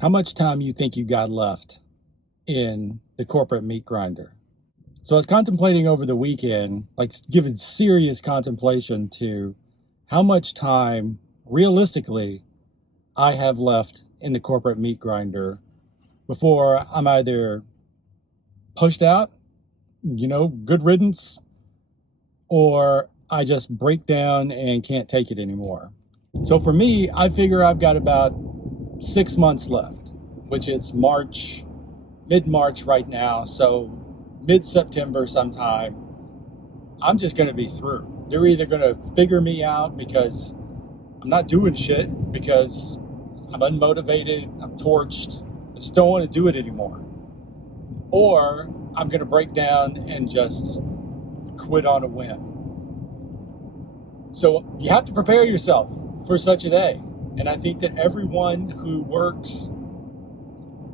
How much time you think you got left in the corporate meat grinder? So I was contemplating over the weekend, like giving serious contemplation to how much time realistically I have left in the corporate meat grinder before I'm either pushed out, good riddance, or I just break down and can't take it anymore. So for me, I figure I've got about 6 months left, which it's March, mid-March right now. So mid-September sometime, I'm just going to be through. They're either going to figure me out because I'm not doing shit, because I'm unmotivated, I'm torched, I just don't want to do it anymore. Or I'm going to break down and just quit on a whim. So you have to prepare yourself for such a day. And I think that everyone who works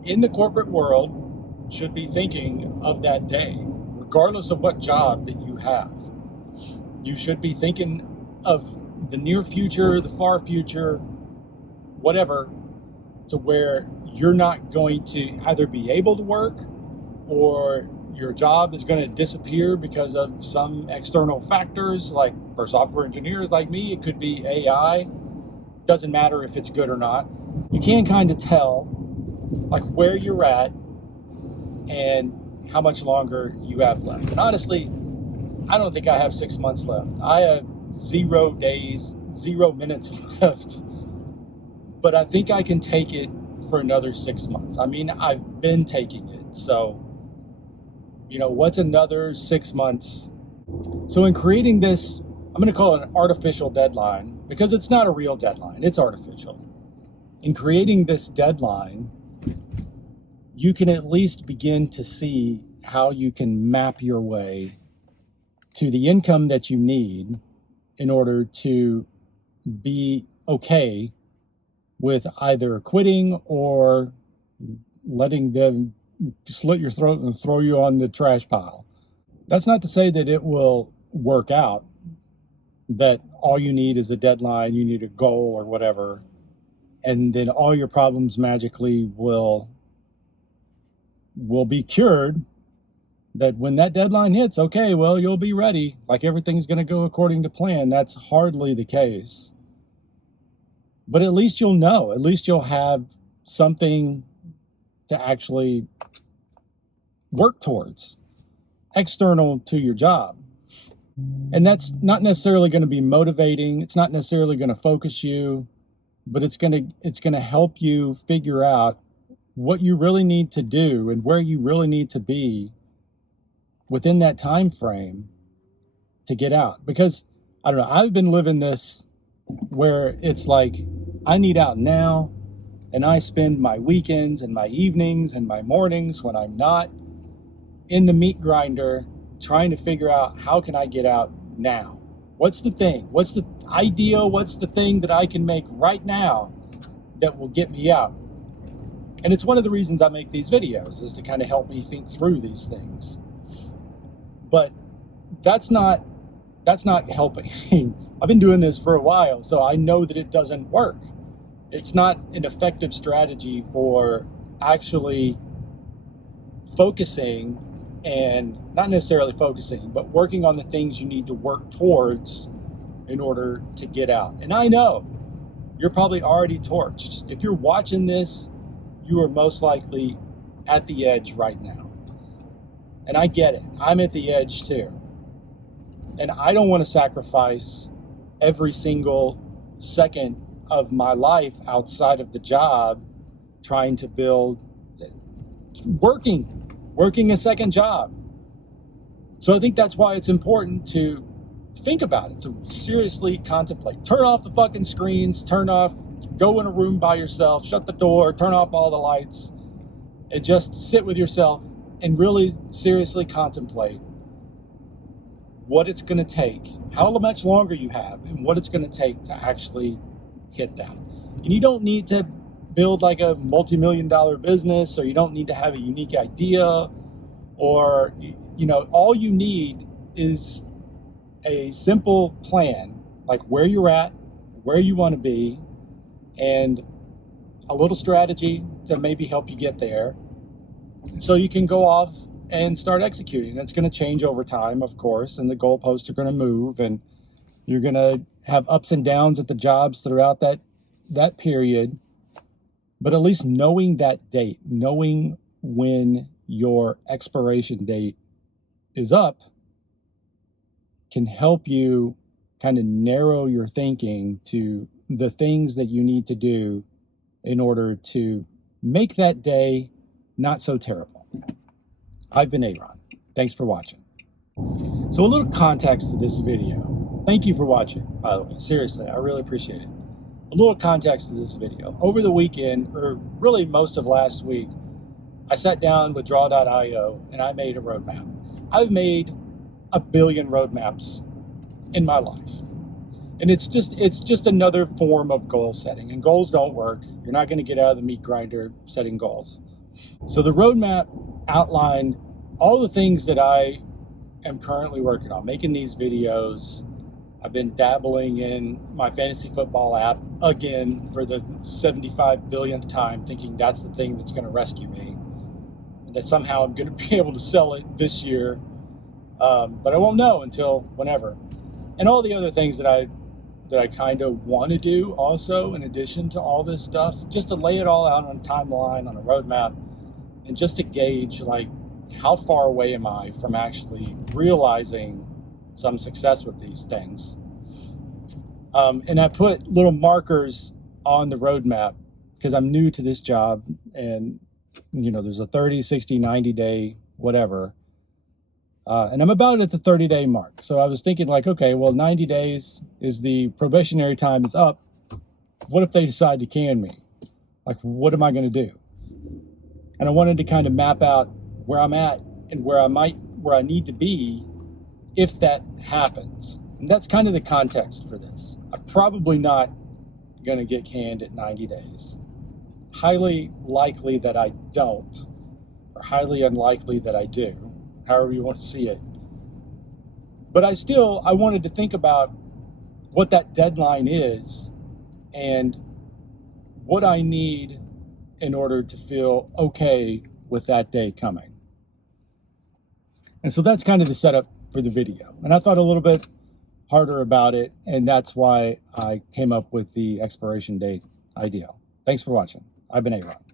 in the corporate world should be thinking of that day, regardless of what job that you have. You should be thinking of the near future, the far future, whatever, to where you're not going to either be able to work or your job is going to disappear because of some external factors. Like for software engineers like me, it could be AI. Doesn't matter if it's good or not. You can kind of tell like where you're at and how much longer you have left. And honestly, I don't think I have 6 months left. I have 0 days, 0 minutes left. But I think I can take it for another 6 months. I mean, I've been taking it. So, what's another 6 months? So in creating this, I'm going to call it an artificial deadline because it's not a real deadline. It's artificial. In creating this deadline, you can at least begin to see how you can map your way to the income that you need in order to be okay with either quitting or letting them slit your throat and throw you on the trash pile. That's not to say that it will work out, that all you need is a deadline, you need a goal or whatever, and then all your problems magically will be cured. That when that deadline hits, okay, well, you'll be ready, like everything's going to go according to plan. That's hardly the case. But at least you'll know, at least you'll have something to actually work towards, external to your job. And that's not necessarily going to be motivating. It's not necessarily going to focus you, but it's going to help you figure out what you really need to do and where you really need to be within that time frame to get out. Because I don't know, I've been living this where it's like I need out now, and I spend my weekends and my evenings and my mornings when I'm not in the meat grinder trying to figure out how can I get out now? What's the thing? What's the idea? What's the thing that I can make right now that will get me out? And it's one of the reasons I make these videos, is to kind of help me think through these things. But that's not helping. I've been doing this for a while, so I know that it doesn't work. It's not an effective strategy for actually focusing, and not necessarily focusing, but working on the things you need to work towards in order to get out. And I know you're probably already torched. If you're watching this, you are most likely at the edge right now. And I get it. I'm at the edge too. And I don't want to sacrifice every single second of my life outside of the job trying to build, working a second job. So I think that's why it's important to think about it, to seriously contemplate. Turn off the fucking screens, go in a room by yourself, shut the door, turn off all the lights, and just sit with yourself and really seriously contemplate what it's going to take, how much longer you have, and what it's going to take to actually hit that. And you don't need to build like a multi-million-dollar business, or you don't need to have a unique idea, or, all you need is a simple plan, like where you're at, where you want to be, and a little strategy to maybe help you get there. So you can go off and start executing. It's going to change over time, of course, and the goalposts are going to move, and you're going to have ups and downs at the jobs throughout that period. But at least knowing that date, knowing when your expiration date is up, can help you kind of narrow your thinking to the things that you need to do in order to make that day not so terrible. I've been Aaron. Thanks for watching. So a little context to this video. Thank you for watching, by the way. Seriously, I really appreciate it. A little context to this video. Over the weekend, or really most of last week, I sat down with Draw.io and I made a roadmap. I've made 1 billion roadmaps in my life. And it's just another form of goal setting. And goals don't work. You're not going to get out of the meat grinder setting goals. So the roadmap outlined all the things that I am currently working on, making these videos. I've been dabbling in my fantasy football app again for the 75 billionth time, thinking that's the thing that's going to rescue me, and that somehow I'm going to be able to sell it this year. But I won't know until whenever. And all the other things that I kind of want to do also, in addition to all this stuff, just to lay it all out on a timeline, on a roadmap, and just to gauge, like, how far away am I from actually realizing some success with these things. And I put little markers on the roadmap because I'm new to this job, and there's a 30, 60, 90 day, whatever. And I'm about at the 30-day mark. So I was thinking, like, okay, well, 90 days is the probationary time is up. What if they decide to can me? Like, what am I going to do? And I wanted to kind of map out where I'm at and where I need to be if that happens. And that's kind of the context for this. I'm probably not going to get canned at 90 days. Highly likely that I don't, or highly unlikely that I do, however you want to see it. But I wanted to think about what that deadline is and what I need in order to feel okay with that day coming. And so that's kind of the setup for the video. And I thought a little bit harder about it, and that's why I came up with the expiration date idea. Thanks for watching. I've been Aaron.